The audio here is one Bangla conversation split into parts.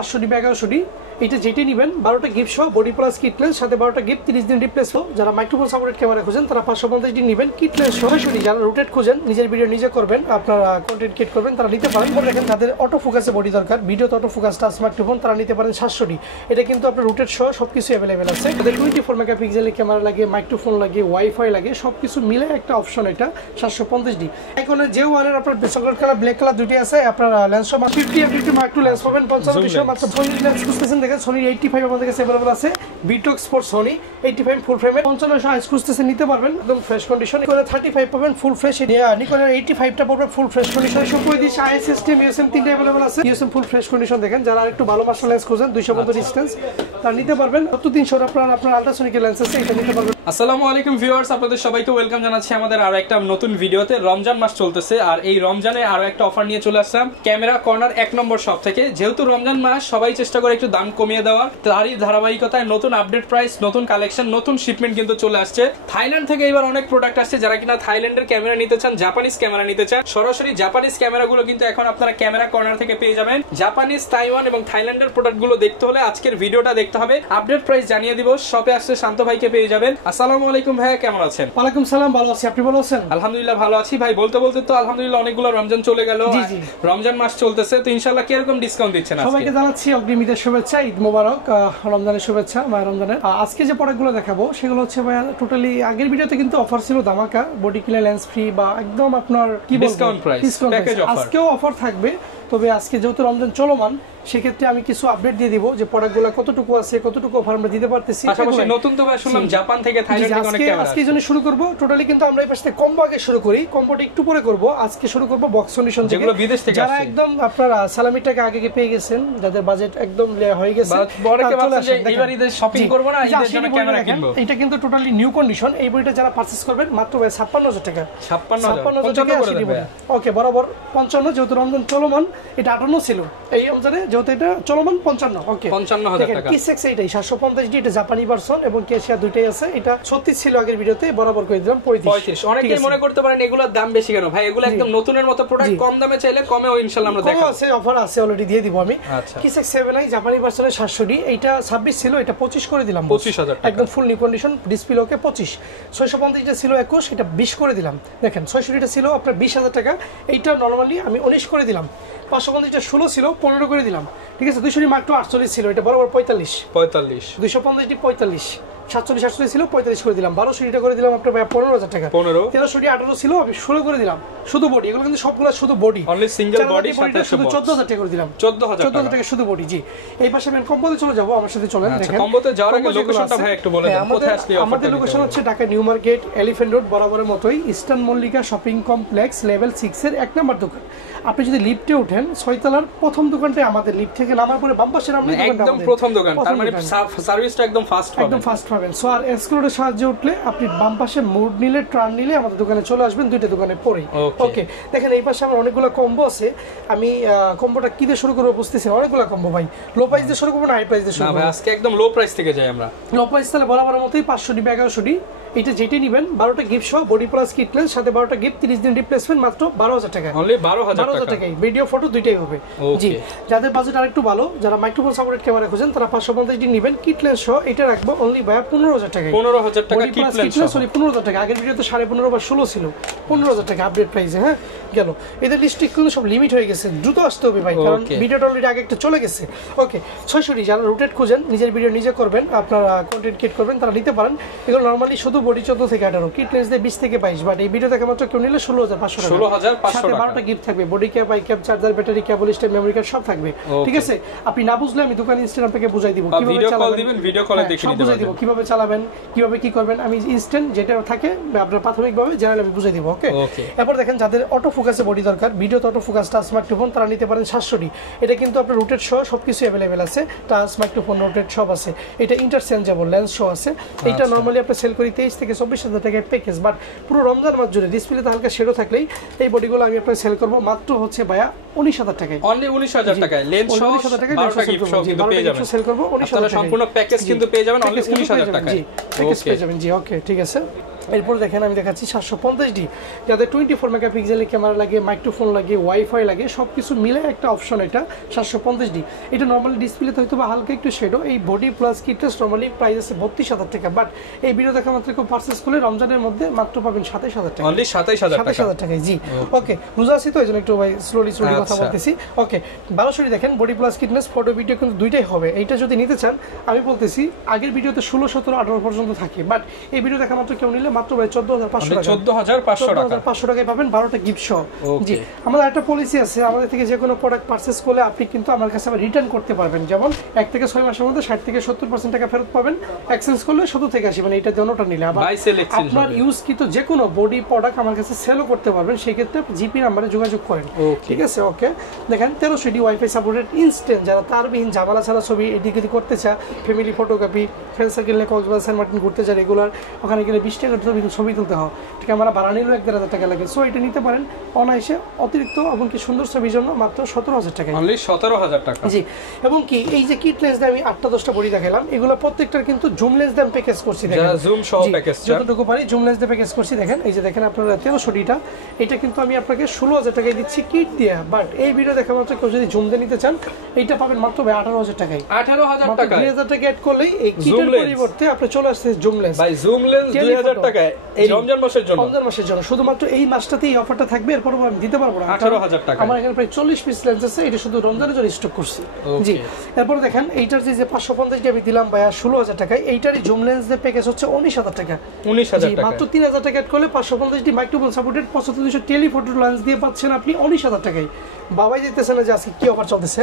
500 ডিবি 1100 ডি। এটা যেটা নেবেন 12টা গিফট সহ বডি প্লাস কিটলেস, সাথে 12টা গিফট 30 দিন রিপ্লেস সহ। যারা মাইক্রোফোন সাপোর্টেড ক্যামেরা খুঁজেন তারা 550 ডি নেবেন কিটলেস সহ। যারা রোটেট খুঁজেন নিজের ভিডিও নিজে করবেন, আপনারা কন্টেন্ট ক্রিয়েট করবেন, তারা নিতে পারেন। দেখেন যাদের অটো ফোকাসে বডি দরকার, ভিডিওতে অটো ফোকাস টাচ মাইক্রোফোন, তারা নিতে পারেন 700 ডি। এটা কিন্তু আপনার রোটেট সহ সবকিছু অ্যাভেলেবেল আছে। তাদের 24 মেগাপিক্সেলের ক্যামেরা লাগে, মাইক্রোফোন লাগে, ওয়াইফাই লাগে, সবকিছু মিলে একটা অপশন এটা 750 ডি। এখানে যে ওয়ানের আপনার চকলেট কালার ব্ল্যাক কালার দুটি আছে। আপনার লেন্স 50 এফ2 মাইক্রো লেন্স পাবেন 55 বিষয় মাত্র 50 লেন্স খুঁজতেছেন। দেখেন সনি 85 আমাদের কাছে अवेलेबल আছে। বিটক স্পোর্টস সনি 85 ফুল ফ্রেমে 55 সাইজ খুঁজতেছেন নিতে পারবেন, একদম ফ্রেশ কন্ডিশন। নিকনের 35 পাবেন ফুল ফ্রেশ, নিকনের 85টা পাবেন full fresh condition. 135 is system USM তিনটা अवेलेबल আছে। ইউএসএম ফুল ফ্রেশ কন্ডিশন দেখেন। যারা একটু ভালো মাস্টার লেন্স খুঁজেন 250 ডিসটেন্স তারা নিতে পারবেন। 300 আপনার আল্ট্রাসোনিক লেন্স আছে, এটা নিতে পারবেন। আসসালামু আলাইকুম ভিউয়ার্স, আপনাদের সবাইকে ওয়েলকাম জানাচ্ছি আমাদের আরো একটা নতুন ভিডিওতে। রমজান মাস চলতেছে আর এই রমজানে আরো একটা অফার নিয়ে চলে আসলাম ক্যামেরা কর্নার 1 নম্বর শপ থেকে। যেহেতু রমজান মাস সবাই চেষ্টা করে একটু দাম কমিয়ে দেওয়ার, তারই ধারাবাহিকতায় নতুন আপডেট প্রাইস, নতুন কালেকশন, নতুন শিপমেন্ট কিন্তু চলে আসছে। থাইল্যান্ড থেকে এবার অনেক প্রোডাক্ট আসছে। যারা কিনা থাইল্যান্ডের ক্যামেরা নিতে চান, জাপানিজ ক্যামেরা নিতে চান, সরাসরি জাপানিজ ক্যামেরাগুলো কিন্তু এখন আপনারা ক্যামেরা কর্নার থেকে পেয়ে যাবেন। জাপানিজ, তাইওয়ান এবং থাইল্যান্ডের প্রোডাক্টগুলো দেখতে হলে আজকের ভিডিওটা দেখতে হবে। আপডেট প্রাইস জানিয়ে দিব। শপে আসছে শান্ত ভাইকে পেয়ে যাবেন। আসসালামু আলাইকুম ভাইয়া, কেমন আছেন? ওয়ালাইকুম সালাম, ভালো আছি, আপনি ভালো আছেন? আলহামদুলিল্লাহ ভালো আছি ভাই। বলতে বলতে তো আলহামদুলিল্লাহ অনেকগুলো রমজান চলে গেল, রমজান মাস চলতেছে, তো ইনশাআল্লাহ কি রকম ডিসকাউন্ট দিচ্ছেন? সবাইকে জানাচ্ছি অগ্রিম ঈদের শুভেচ্ছা, ঈদ মোবারক, রমজানের শুভেচ্ছা, মাহ রমজানের। আজকে যে প্রোডাক্টগুলো দেখাবো সেগুলো হচ্ছে ভাইয়া টোটালি আগের ভিডিওতে কিন্তু অফার ছিল ধামাকা, বডি কিলার লেন্স ফ্রি বা একদম আপনার কি ডিসকাউন্ট প্রাইস, প্যাকেজ অফার। আজকেও অফার থাকবে, তবে আজকে যেহেতু রমজান চলমান সেক্ষেত্রে আমি কিছু আপডেট দিয়ে দিব যে প্রোডাক্টগুলো কতটুকু আছে, কতটুকু অফার আমরা দিতে পারতেছি। পাশাপাশি নতুন তো শুনলাম জাপান থেকে, থাইল্যান্ড থেকে অনেক ক্যামেরা আজকে জন্য শুরু করব। টোটালি কিন্তু আমরা এই পাশে কম্বো আগে শুরু করি, কম্বোটা একটু পরে করব। আজকে শুরু করব বক্স কন্ডিশন থেকে, যেগুলো বিদেশ থেকে যারা একদম আপনারা সালামি টাকা আগে পেয়ে গেছেন, যাদের বাজেট একদম হয়ে গেছে, বড়কে ভাবছেন যে এইবার ঈদের শপিং করব না, ঈদের জন্য ক্যামেরা কিনবো। এটা কিন্তু টোটালি নিউ কন্ডিশন। এই বইটা যারা পারচেজ করবেন মাত্র 55000 টাকা। 55000 টাকা করে দেব। ওকে, বরাবর 55, যেহেতু রমজান চলমান, এটা 58 ছিল এই রমজানে, যেহেতু এটা চলমান 55। ওকে, 55000 টাকা। কিসেক্স এইটাই 750 ডি, এটা জাপানি ভার্সন এবং কেশিয়া দুইটাই আছে। এটা 36 ছিল আগের ভিডিওতে, বরাবর করে দিলাম 35। অনেকেই মনে করতে পারেন এগুলোর দাম বেশি কেন ভাই, এগুলো একদম নতুনের মতো প্রোডাক্ট, কম দামে চাইলে কমেও ইনশাআল্লাহ আমরা দেখাবো। আছে, অফার আছে, অলরেডি দিয়ে দিব আমি। কিসেক্স 7i জাপানি ভার্সনের 700 ডি, এটা 26 ছিল, এটা 25 করে দিলাম, 25000 টাকা, একদম ফুল নিউ কন্ডিশন, ডিসপ্লে ওকে 25। 650 টা ছিল 21, এটা 20 করে দিলাম। দেখেন 600 টা ছিল আপনার 20000 টাকা, এইটা নরমালি আমি 19 করে দিলাম। 550 টা 16 ছিল, 15 করে দিলাম। ঠিক আছে, 200 ডি মাত্র 48 ছিল, এটা বরাবর 45। 250 ডি 45, 47 48 ছিল, 45 করে দিলাম। 1200 ডিটা করে দিলাম আপনার 15000 টাকা। 1300 ডি 18 ছিল, আমি 16 করে দিলাম। শুধু বডি, এগুলো কিন্তু সবগুলো শুধু বডি, অনলি সিঙ্গেল বডি, সাথে শুধু 14000 টাকা করে দিলাম। 14000 টাকা শুধু বডি। জি, এই পাশে আমি কম্বোতে চলে যাব, আমার সাথে চলেন। দেখেন কম্বোতে যাওয়ার আগে লোকেশনটা ভাই একটু বলে দেন, কোথায় আসলে অফারটা? আমাদের লোকেশন হচ্ছে Dhaka new market, elephant road বরাবরের মতোই, eastern Mallika shopping complex level 6 এর 1 নম্বর দোকান। আপনি যদি লিফটে ওঠেন 6 তলার প্রথম দোকানটাই আমাদের, লিফট থেকে নামার পরে বাম পাশের আমাদের দোকানটা, একদম প্রথম দোকান, তার মানে সার্ভিসটা একদম ফাস্ট পাবেন, একদম ফাস্ট পাবেন। সো আর এসকেলেটরের সাহায্যে উঠলে আপনি বাম পাশে মোড় নিলে, টার্ন নিলে আমাদের দোকানে চলে আসবেন, দুইটা দোকানে পরেই। ওকে, দেখেন এই পাশে আমার অনেকগুলো কম্বো আছে। আমি কম্বোটা কি দিয়ে শুরু করব বুঝতেছি, অনেকগুলো কম্বো ভাই। লো প্রাইস দিয়ে শুরু করব না হাই প্রাইস দিয়ে শুরু করব? না ভাই, আজকে একদম লো প্রাইস থেকে যাই আমরা। লো প্রাইস তাহলে বরাবরের মতোই 500 ডি 1100 ডি। এটা যেটা নেবেন 12টা গিফট সহ বডি প্লাস কিটলেস, সাথে 12টা গিফট 30 দিন রিপ্লেসমেন্ট, মাত্র 12000 টাকা। অনলি 12000 টাকা, ভিডিও ফটো দুইটাই হবে। জি, যাদের বাজেট আরেকটু ভালো, যারা মাইক্রোফোন সাপোর্টেড ক্যামেরা খুঁজেন, তারা 550 ডি নেবেন কিটলেস সহ। এটা রাখবো অনলি ভাই 15000 টাকা। 15000 টাকা কিটলেস সরি 15000 টাকা। আগের ভিডিওতে 15.5 বা 16 ছিল, 15000 টাকা আপডেট প্রাইসে। হ্যাঁ, গেল। এদের রিস্ট্রিক্ট কিন্তু সব লিমিট হয়ে গেছে, দ্রুত আসতে হবে ভাই, কারণ ভিডিওটা অলরেডি আগে একটা চলে গেছে। ওকে, 600 ডি যারা রোটেট খুঁজেন, নিজের ভিডিও নিজে করবেন, আপনারা কন্টেন্ট ক্রিয়েট করবেন, তারা নিতে পারেন। এগুলো নরমালি শুধু বডি 14 থেকে 18, কিটলেস দিয়ে 20 থেকে 22, বাট এই ভিডিও দেখা মাত্র কেউ নিলে 16500 টাকা। 16500 সাথে 12টা গিফট থাকবে, body cap, I cap, charger, battery, cable stand, memory card সব থাকবে। ঠিক আছে, আপনি না বুঝলে আমি দোকান ইনস্ট্যান্ট আপনাকে বুঝাই দিব কিভাবে চালাবেন, ভিডিও কলে দেখিয়ে দিতে পারবেন, কিভাবে চালাবেন, কিভাবে কি করবেন। আমি ইনস্ট্যান্ট যেটা থাকে আপনার প্রাথমিকভাবে জেনারেল আমি বুঝাই দিব। ওকে, এরপর দেখেন যাদের অটো ফোকাসে বডি দরকার, ভিডিওতে অটো ফোকাস টাচ মাইক্রোফোন, তারা নিতে পারেন 700 ডি। এটা কিন্তু আপনার রোটেট সহ সবকিছু অ্যাভেলেবেল আছে, টাচ মাইক্রোফোন, রোটেট সব আছে। এটা ইন্টারচেঞ্জেবল লেন্স সহ আছে। এটা নরমালি আপনি সেল করি 23 থেকে 24000 টাকায় প্যাকেজ, বাট পুরো রমজান মাস জুড়ে ডিসপ্লেতে হালকা শেডো থাকলেই এই বডিগুলো আমি আপনাকে সেল করব মাত্র হচ্ছে ভাইয়া 19000 টাকায়। অনলি 19000 টাকায় লেন্স সহ 19000 টাকায় গিফট সহ কিন্তু পেয়ে যাবেন, সেল করব 19000 টাকায়। সম্পূর্ণ প্যাকেজ কিন্তু পেয়ে যাবেন অনলি 19000 টাকায়। জি, প্যাকেজ পেয়ে যাবেন। জি, ওকে, ঠিক আছে। এরপর দেখেন আমি দেখাচ্ছি 750D, যাদের 24 মেগাপিক্সেলের ক্যামেরা লাগে, মাইক্রোফোন লাগে, ওয়াইফাই লাগে, সব কিছু মিলে একটা অপশন এটা 750D। এটা নর্মালি ডিসপ্লেতে হয়তো বা হালকা একটু শেডো। এই বডি প্লাস কিটলেস নর্মালি প্রাইস আছে 32,000 টাকা, বাট এই ভিডিও দেখা মাত্র কেউ পারচেস করলে রমজানের মধ্যে মাত্র পাবেন 27,000 টাকা। অনলি 27,000 টাকায়। জি ওকে, বুঝা আছি তো, এই জন্য একটু ভাই স্লোলি কথা বলতেছি। ওকে, 1200 দেখেন বডি প্লাস কিটনেস, ফটো ভিডিও কিন্তু দুইটাই হবে। এইটা যদি নিতে চান আমি বলতেছি আগের ভিডিওতে 16, 17, 18 পর্যন্ত থাকে, বাট এই ভিডিও দেখা মাত্র কেউ নিলে মাত্র ভাই 14,500 টাকা। 14,500 টাকায় পাবেন 12টা গিফট সহ। জি, আমাদের একটা পলিসি আছে, আমাদের থেকে যে কোনো প্রোডাক্ট পারচেস করলে আপনি কিন্তু আমার কাছে আবার রিটার্ন করতে পারবেন। যেমন 1 থেকে 6 মাসের মধ্যে 60 থেকে 70% টাকা ফেরত পাবেন। এক্সচেঞ্জ করলে 70 থেকে 80, মানে এটা দোনোটা নিলে আবার আপনার ইউজ কিন্তু যে কোনো বডি প্রোডাক্ট আমার কাছে সেলও করতে পারবেন। সেই ক্ষেত্রে জিপি নাম্বারে যোগাযোগ করেন, ঠিক আছে? ওকে, দেখেন 1300D ওয়াইফাই সাপোর্টেড ইনস্ট্যান্ট, যারা তারবিহীন ঝামেলা ছাড়া ছবি এদিকে করতে চায়, ফ্যামিলি ফটোগ্রাফি, ফ্রেন্ড সার্কেল নিয়ে কক্সবাজার সেন্ট মার্টিন ঘুরতে যায় রেগুলার, ওখানে গেলে 20 টাকা ছবি তুলতে হয়, ক্যামেরা ভাড়া নিলেও 1,500 টাকা লাগে। সো এটা নিতে পারেন অনায়াসে, অতিরিক্ত এমনকি সুন্দর ছবির জন্য মাত্র 17,000 টাকা। অনলি 17,000 টাকা। জি, এবং কি এই যে কিট লেন্স দিয়ে আমি 8টা-10টা বডি দেখালাম, এগুলো প্রত্যেকটার কিন্তু জুম লেন্স দিয়ে প্যাকেজ করছি। দেখেন জুম সহ প্যাকেজ, যতটুকু পারি জুম লেন্স দিয়ে প্যাকেজ করছি। দেখেন এই যে দেখেন আপনারা 1300Dটা, এটা কিন্তু আমি আপনাকে 16,000 টাকায় দিচ্ছি কিট দিয়ে, বাট এই ভিডিও দেখা মাত্র কেউ যদি জুম দিয়ে নিতে চান এইটা পাবেন মাত্র 18,000 টাকায়। 18,000 টাকা, 2,000 টাকা অ্যাড করলেই এই কিটের পরিবর্তে আপনি চলে আসছে জুম লেন্স। ভাই জুম লেন্স 2,000 টাকায় এই রমজান মাসের জন্য, রমজান মাসের জন্য শুধুমাত্র এই মাসটাতেই এই অফারটা থাকবে, এরপর আমি দিতে পারবো না। 18,000 টাকা। আমার এখানে প্রায় 40 পিস লেন্স আছে, এটা শুধু রমজানের জন্য স্টক করছি। জি, এরপর দেখেন এইটার যে 550 আমি দিলাম ভাইয়া 16,000 টাকায়, এইটারই জুম লেন্স দিয়ে প্যাকেজ হচ্ছে 19,000 টাকা। 19,000 টাকা, মাত্র 3,000 টাকা অ্যাড করলে 550D microphone supported 7500 telephoto lens দিয়ে পাচ্ছেন আপনি 19,000 টাকায়। বাবাই যেতেছে না যে আজকে কি অফার চলতেছে।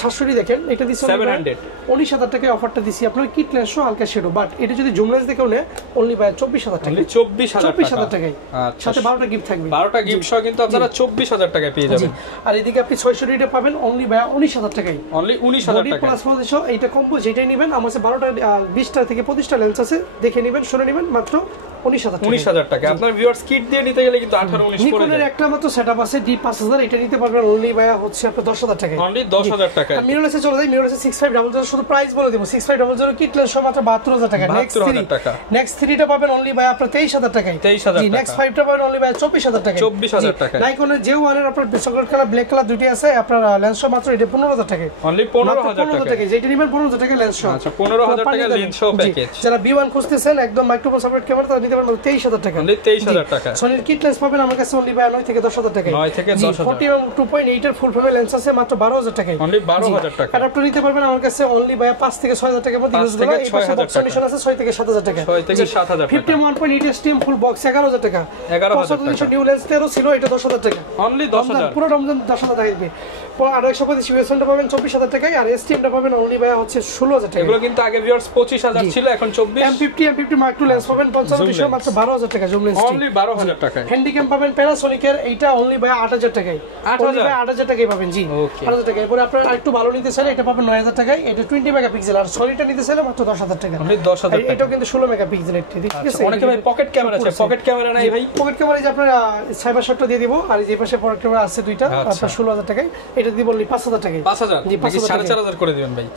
700D দেখেন এটা দিচ্ছি 19,000 টাকায়, অফারটা দিচ্ছি আপনার কিট লেন্স সহ হালকা শেডো, বাট এটা যদি জুম লেন্স দেখেও নেয় অনলি ভাই 24,000 টাকা। 24,000 টাকায়, সাথে 12টা গিফট থাকবে। 12টা গিফট সহ কিন্তু আপনারা 24,000 টাকায় পেয়ে যাবেন। আর এদিকে আপনি 600D পাবেন অনলি ভাই 19,000 টাকায়। অনলি 19,000 টাকা প্লাস মধ্যে এইটা কম্বো যেটাই নেবেন, আমার কাছে 12টা 20টা থেকে 25টা লেন্স আছে, দেখে নেবেন, শুনে নেবেন, মাত্র 19,000 টাকা। আপনার ভিউয়ার্স কিট দিয়ে নিতে গেলে কিন্তু 18-19 পড়ে যায়। নিকনের একটা মাত্র সেটআপ আছে D5000, এটা নিতে পারবেন অনলি ভাইয়া হচ্ছে আপনার 10,000 টাকায়। অনলি 10,000 টাকা। মিররলেসে চলে যাই, মিররলেসে 6500 শুধু প্রাইস বলে দেব, 6500 কিট লেন্স সহ মাত্র 72,000 টাকা। নেক্সট 3টা পাবেন অনলি ভাইয়া আপনার 23,000 টাকায়। 23,000 টাকা। নেক্সট 5টা পাবেন অনলি ভাইয়া 24,000 টাকায়। 24,000 টাকা। নাইকনের যে ওয়ানের আপনার চকলেট কালার ব্ল্যাক কালার দুটি আছে, আপনার লেন্স সহ মাত্র এটা 15,000 টাকায়। অনলি 15,000 টাকা। যেটা নেবেন 15,000 টাকা লেন্স সহ। আচ্ছা, 15,000 টাকা লেন্স সহ প্যাকেজ। যারা B1 খুঁজতেছেন একদম মাইক্রোফোন সাপোর্ট ক্যামেরা, তারা নিতে পারবেন 23,000 টাকা। অনলি 23,000 টাকা। সনির কিট লেন্স পাবেন আমার কাছে অনলি 9 থেকে 10,000 টাকায়। 9 থেকে 10,000। 40 এবং 2.8 এর ফুল ফ্রেম লেন্স আছে মাত্র 12,000 টাকায়। অনলি 12,000 টাকা। অ্যাডাপ্টার নিতে পারবেন আমার কাছে অনলি 5 থেকে 6,000 টাকার মধ্যে ইউজ করা। এই পাশে বক্স কন্ডিশন আছে 6 থেকে 7,000 টাকা। 6 থেকে 7,000 টাকা। 51.8 STM ফুল বক্স 11,000 টাকা। 11,000 টাকা। নিউ লেন্স 13 ছিল, এটা 10,000 টাকা। অনলি 10,000। পুরো রমজান 10,000 টাকা দিবে। আর 125 ইউএসএনটা পাবেন 24,000 টাকায়, আর STMটা পাবেন অনলি হচ্ছে 16,000 টাকা। এগুলো কিন্তু আগে ভিউয়ার্স 25,000 ছিল, এখন 24। M50 মার্ক 2 লেন্স পাবেন 55 মাত্র 12,000 টাকা জুম লেন্স। অনলি 12,000 টাকা। হ্যান্ডিক্যাম পাবেন প্যানাসোনিকের, এইটা অনলি 8,000 টাকায়। 8,000 টাকায় পাবেন। জি, 8,000 টাকা। এরপর আপনারা আরেকটু ভালো নিতে চাইলে এটা পাবেন 9,000 টাকায়, এটা 20 মেগাপিক্সেল। আর সনিটা নিতে চাইলে মাত্র 10,000 টাকা। অনলি 10,000 টাকা। এটাও কিন্তু 16 মেগাপিক্সেল ঠিক আছে। অনেকে ভাই পকেট ক্যামেরা আছে, পকেট ক্যামেরা নাই ভাই। পকেট ক্যামেরা যে আপনারা সাইবার শটটা দিয়ে দিব, আর এই পাশে পকেট ক্যামেরা আছে দুইটা, আপনার 16,000 টাকায়। এটা দিব অনলি 5,000 টাকায়। 5,000 জি, 4,500 করে দিবেন ভাই।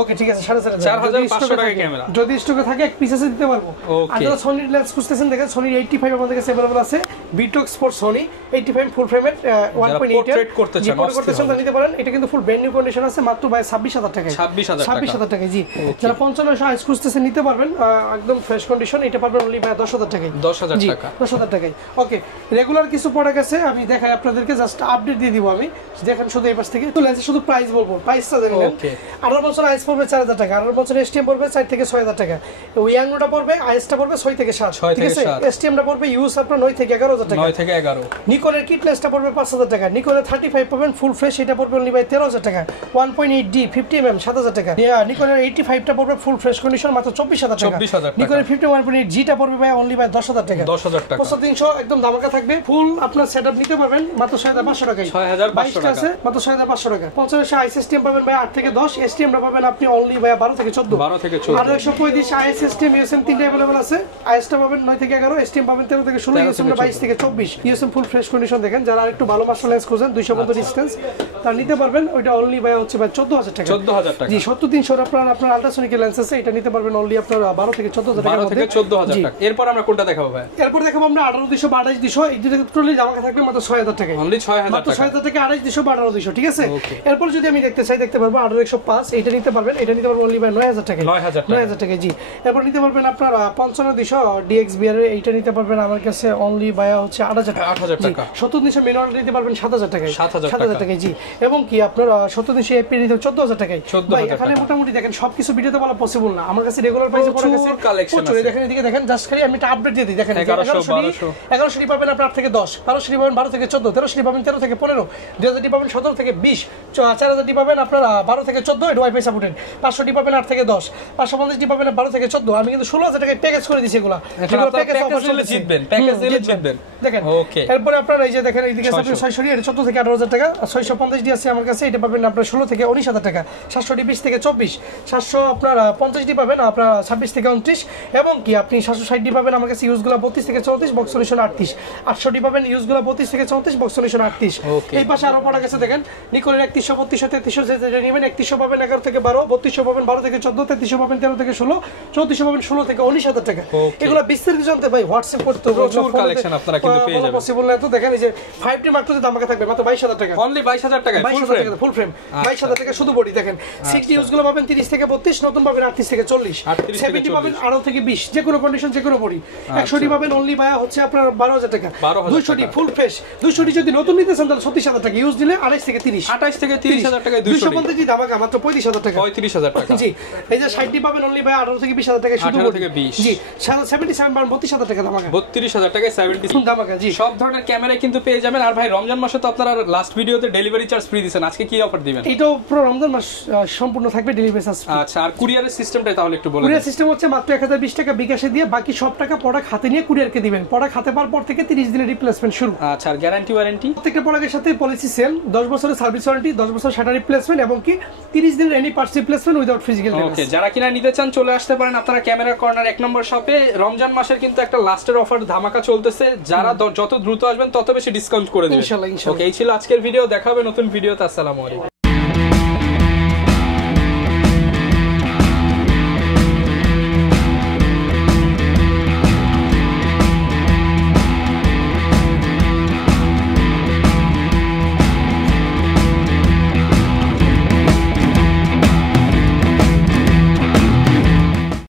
ওকে, ঠিক আছে, 4,500 4,500 টাকা ক্যামেরা। যদি স্টকে থাকে এক পিস আছে দিতে পারবো। আর যারা সনির লেন্স খুঁজতেছেন দেখেন, সনির 85 আমাদের কাছে अवेलेबल আছে। বিটক্স স্পোর্ট সনি 85 ফুল ফ্রেমের 1.8 এর করতেছেন নিতে পারেন। এটা কিন্তু ফুল ব্র্যান্ড নিউ কন্ডিশন আছে, মাত্র ভাই 26,000 টাকায়। 26,000 টাকায়। জি, যারা 5500 আইস খুঁজতেছেন নিতে পারবেন, একদম ফ্রেশ কন্ডিশন। এটা পারবেন অনলি ভাই 10,000 টাকায়। 10,000 টাকা। 10,000 টাকায়। ওকে, রেগুলার কিছু প্রোডাক্ট আছে, আমি দেখাই আপনাদেরকে, জাস্ট আপডেট দিয়ে দিব আমি। দেখেন শুধু এই পাশ থেকে তো লেন্সের শুধু প্রাইস বলবো, প্রাইসটা জানেন। 18 বছর আইস পড়বে 4,000 টাকা, 18 বছর STM পড়বে 4 থেকে 6,000 টাকা, ওই ইয়াংটা পড়বে, আইসটা পড়বে 6 থেকে 7, ঠিক আছে। STMটা পড়বে ইউজ আপনার 9 থেকে 11,000 টাকা। 9 থেকে 11। নিকনের কিট লেন্সটা পড়বে 5,000 টাকা। নিকনের 35 পাবেন ফুল ফ্রেশ, এটা পড়বে অনলি ভাই 13,000 টাকা। 1.8D 50mm 7,000 টাকা। নিকনের 85টা পড়বে ফুল ফ্রেশ কন্ডিশন মাত্র 24,000 টাকা। নিকনের 51.8Gটা পড়বে ভাই অনলি ভাই 10,000 টাকা। 10,000 টাকা। 300 একদম ধামাকা থাকবে। ফুল আপনার সেটআপ নিতে পারবেন মাত্র 6,500 টাকায়। 6,500 টাকা আছে মাত্র 6,500 টাকা। 50 আইএসএসটিএম পাবেন ভাই 8 থেকে 10, এসটিএমটা পাবেন আপনি অনলি ভাই 12 থেকে 14। 12 থেকে 14। আর 135 আইএসএসটিএম ইউএসএম তিনটা अवेलेबल আছে। আইএসটা পাবেন 9 থেকে 11, এসটিএম পাবেন 13 থেকে 16, ইউএসএম 22 থেকে 24। ইউএসএম ফুল ফ্রেশ কন্ডিশন দেখেন, যারা একটু ভালো মাস্টার লেন্স খোঁজেন 200 পর্যন্ত ডিসটেন্স তার নিতে পারবেন। ওইটা অনলি ভাই হচ্ছে ভাই 14,000 টাকা। 14,000 টাকা। জি 70-300 আপনার আল্ট্রাসোনিক লেন্স আছে, এটা নিতে পারবেন অনলি আপনার 12 থেকে 14,000 টাকার 12 মধ্যে। থেকে 14,000 টাকা। এরপর আমরা কোনটা দেখাবো ভাই? এরপর দেখাবো আমরা 18,200 বা 28,200, এই দুটো টোটালি জামা থাকবে মাত্র 6,000 টাকা। অনলি 6,000 মাত্র টাকা। 6,000 টাকা 28,200 বা 18,200, ঠিক আছে? এরপর যদি আমি দেখতে চাই দেখতে পারবো 18,105, এটা নিতে পারবেন। এটা নিতে পারবেন অনলি ভাই 9,000 টাকা। 9,000 টাকা জি। এরপর নিতে পারবেন আপনার 55,200 DXBR এর, এইটা নিতে পারবেন আমার কাছে অনলি ভাই হচ্ছে 8,000 টাকা। 8,000 টাকা। 70,200 ম্যানুয়াল নিতে পারবেন 7,000 টাকায়। 7,000 টাকায় জি। এবং কি আপনার 70,200 এপি নিতে 14,000 টাকায়। 14,000 ভাই এখানে মোটামুটি দেখেন সবকিছু ভিডিওতে বলা পসিবল না। আমার কাছে রেগুলার প্রাইসে পড়ে গেছে কালেকশন আছে। দেখেন এদিকে দেখেন, জাস্ট খালি আমি একটা আপডেট দিয়ে দিই। দেখেন 1100 পাবেন আপনার 8 থেকে 10, 1200 পাবেন 12 থেকে 14, 1300 পাবেন 13 থেকে 15, 2000 পাবেন 17 থেকে 20, 4000 পাবেন আপনার 12 থেকে 14, এটা ওয়াইফাই সাপোর্টেড। 500 পাবেন 8 থেকে 10, 550 পাবেন 12 থেকে 14। আমি কিন্তু 16,000 টাকায় প্যাকেজ করে দিয়েছি এগুলা। এগুলো প্যাকেজ দিলে জিতবেন, প্যাকেজ দিলে জিতবেন। দেখেন ওকে। এরপর আপনার এই যে দেখেন এইদিকে আছে 600, এটা 14 থেকে 18,000 টাকা। 650 ডি আছে আমার কাছে, এটা পাবেন আপনার 16 থেকে 19,000 টাকা। 700 ডি 20 থেকে 24, 700 আপনার 50 ডি পাবেন আপনার 26 থেকে 29, এবং কি আপনি 760 ডি পাবেন আমার কাছে ইউজগুলো 32 থেকে 34, বক্স সলিউশন 38। 800 ডি পাবেন ইউজগুলো 32 থেকে 34, বক্স সলিউশন 38। এই পাশে আরো পড়া গেছে দেখেন নিকলের 3100, 3200, 3300 যে নেবেন। 3100 পাবেন 11 থেকে 12, 3200 পাবেন 12 থেকে 14, 3300 পাবেন 13 থেকে 16, 3400 পাবেন 16 থেকে 19,000 টাকা। এগুলো বিস্তারিত জানতে ভাই হোয়াটসঅ্যাপ করতে হবে। প্রচুর কালেকশন আপনারা কিন্তু পেয়ে যাবেন। পসিবল না তো দেখেন এই যে 5D মার্ক টু দাম থাকবে মাত্র 22,000 টাকা। অনলি 22,000 টাকা ফুল ফ্রেম 22,000 টাকা শুধু বডি। দেখেন 60 ইউজ গুলো পাবেন 30 থেকে 32, নতুন পাবেন 38 থেকে 40, 70 পাবেন 18 থেকে 20, যে কোনো কন্ডিশন যে কোনো বডি। 100 ডি পাবেন অনলি ভাই হচ্ছে আপনার 12,000 টাকা। 200 ডি ফুল ফ্রেশ, 200 ডি যদি নতুন নিতে চান তাহলে 36,000 টাকা, ইউজ দিলে 28 থেকে 30, 28 থেকে 30,000 টাকায় 250 ডি দামাকা মাত্র 35,000 টাকা। 35,000 টাকা জি। এই যে 60 ডি পাবেন অনলি ভাই 18 থেকে 20,000 টাকা শুধু 18 থেকে 20 জি। 77 পাবেন 32,000 টাকা দামাকা। 32,000 টাকায় 70 দামাকা জি। সব ধরনের ক্যামেরা কিন্তু পেয়ে যাবেন। আর ভাই রমজান মাসে তো আপনারা লাস্ট ভিডিওতে ডেলিভারি চার্জ ফ্রি দিবেন, আজকে কি অফার দিবেন? এটাও পুরো রমজান মাস সম্পূর্ণ থাকবে ডেলিভারি চার্জ। আচ্ছা, আর কুরিয়ারের সিস্টেমটা তাহলে একটু বলুন। কুরিয়ার সিস্টেম হচ্ছে মাত্র 1020 টাকা বিকাশে দিয়ে বাকি সব টাকা প্রোডাক্ট হাতে নিয়ে কুরিয়ারকে দিবেন। প্রোডাক্ট হাতে পাওয়ার পর থেকে 30 দিনের রিপ্লেসমেন্ট শুরু। আচ্ছা, আর গ্যারান্টি ওয়ারেন্টি? প্রত্যেকটা প্রোডাক্টের সাথে পলিসি সেল, 10 বছরের সার্ভিস ওয়ারেন্টি, 10 বছর শাটার রিপ্লেসমেন্ট, এবং কি 30 দিনের any parts replacement without physical damage. Okay, যারা কিনা নিতে চান চলে আসতে পারেন আপনারা ক্যামেরা কর্নার 1 নম্বর শপে। রমজান মাসের কিন্তু একটা লাস্টের অফার ধামাকা চলতেছে, যারা যত দ্রুত আসবেন তত বেশি ডিসকাউন্ট করে দিবেন। ইনশাআল্লাহ। ওকে, এই ছিল আজকের ভিডিও, দেখা হবে নতুন ভিডিওতে। আসসালামু আলাইকুম।